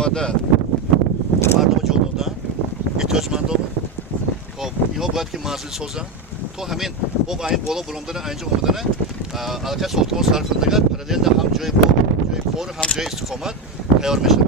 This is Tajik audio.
оварда мардум ҷо додан, эҳтиёҷмандон. Хоб, иҳо бояд ки манзил созанд. То ҳамин об айн боло буломдана анҷо омадана аллакай сохтмон сарфандага параллелда ҳам ҷои кор, ҳам ҷои истиқомат тайёр мешавад.